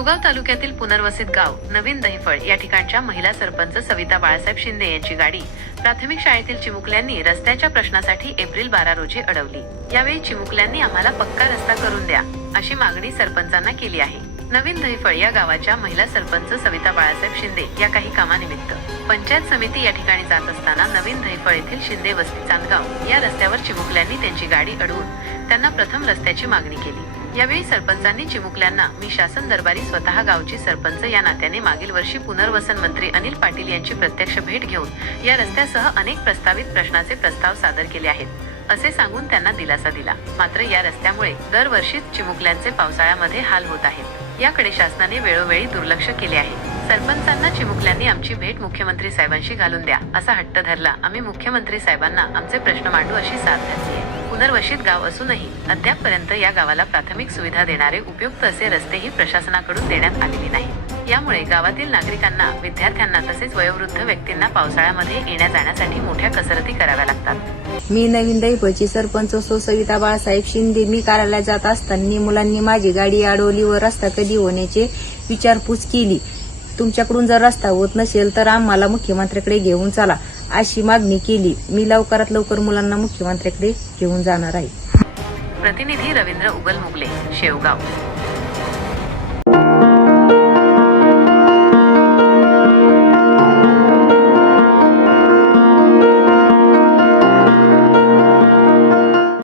शेवगाव तालुक्यातील पुनर्वसित गाव नवीन दहिफळ या ठिकाणच्या महिला सरपंच सविता बाळासाहेब शिंदे यांची गाडी प्राथमिक शाळेतील चिमुकल्यांनी रस्त्याच्या प्रश्नासाठी एप्रिल बारा रोजी अडवली. यावेळी चिमुकल्यांनी आम्हाला पक्का रस्ता करून द्या अशी मागणी सरपंचांना केली आहे. नवीन दहिफळ या गावाच्या महिला सरपंच सविता बाळासाहेब शिंदे या काही कामानिमित्त. पंचायत समिती या ठिकाणी जात असताना नवीन दहिफळ येथील शिंदे वस्ती चांदगाव या रस्त्यावर चिमुकल्यांनी त्यांची गाडी अडवून त्यांना प्रथम रस्त्याची मागणी केली. यावेळी सरपंचांनी चिमुकल्यांना मी शासन दरबारी स्वतः गावची सरपंच या नात्याने मागील वर्षी पुनर्वसन मंत्री अनिल पाटील यांची प्रत्यक्ष भेट घेऊन या रस्त्यासह अनेक प्रस्तावित प्रश्नाचे प्रस्ताव सादर केले आहेत. असे सांगून त्यांना दिलासा दिला. मात्र या रस्त्यामुळे दरवर्षीच चिमुकल्यांचे पावसाळ्यामध्ये हाल होत आहेत. याकडे शासनाने वेळोवेळी दुर्लक्ष केले आहे. सरपंचांना चिमुकल्यांनी आमची भेट मुख्यमंत्री साहेबांशी घालून द्या असा हट्ट धरला. आम्ही मुख्यमंत्री साहेबांना आमचे प्रश्न मांडू अशी साथ घातली आहे. पुनर्वसित गाव असूनही अद्यापपर्यंत या गावाला प्राथमिक सुविधा देणारे उपयुक्त असे रस्तेही प्रशासनाकडून देण्यात आलेले नाही. यामुळे गावातील नागरिकांना विद्यार्थ्यांना तसेच वयोवृद्ध व्यक्तींना पावसाळ्यामध्ये येण्या जाण्यासाठी मोठ्या कसरती कराव्या लागतात. मी नवीन दैपची सरपंच सो सविता बाळासाहेब शिंदे. मी कार्यालयात जात असताना मुलांनी माझी गाडी अडवली व रस्ता कधी होण्याची विचारपूस केली. तुमच्याकडून जर रस्ता होत नसेल तर आम्हाला मुख्यमंत्र्याकडे घेऊन चला. अशी मागणी केली. मी लवकरात लवकर मुलांना मुख्यमंत्र्याकडे घेऊन जाणार आहे. प्रतिनिधी रवींद्र उगल मुगले शेवगाव.